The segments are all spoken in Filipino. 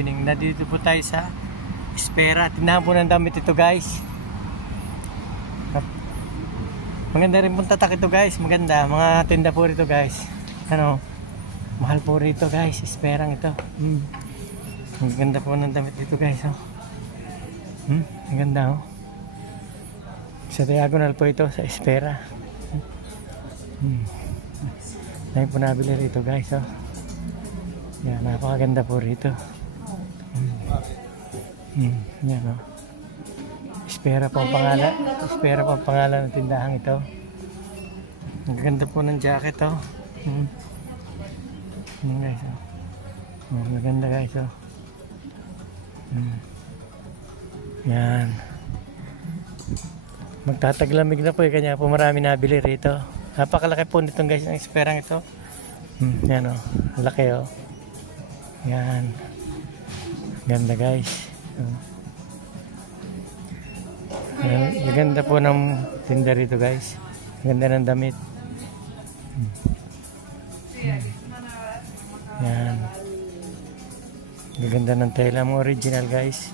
Nandito po tayo sa Espera. Tingnan po ng damit ito guys. Maganda rin pong tatak ito guys. Maganda. Mga tinda po rito guys. Ano, mahal po rito guys. Esperang ito. Maganda po ng damit dito guys. Oh. Maganda oh. Sa diagonal po ito sa Espera. Dahil po nabili rito guys. Oh. Yan, napakaganda po rito. Yan o. Espera po ang pangalan. Espera po ang pangalan ng tindahan ito. Ang ganda po ng jacket o. Guys o. Maganda guys o. Yan. Magtataglamig na po eh. Kanya po marami nabili rito. Napakalaki po nitong guys ang esperang ito. Yan o. Laki o. Yan. Ganda guys. Ganda po ng tinda rito guys. Ganda ng damit. Yan. Ganda ng tela mo original guys.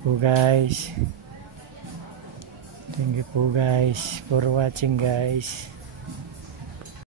Po guys. Thank you po guys for watching guys.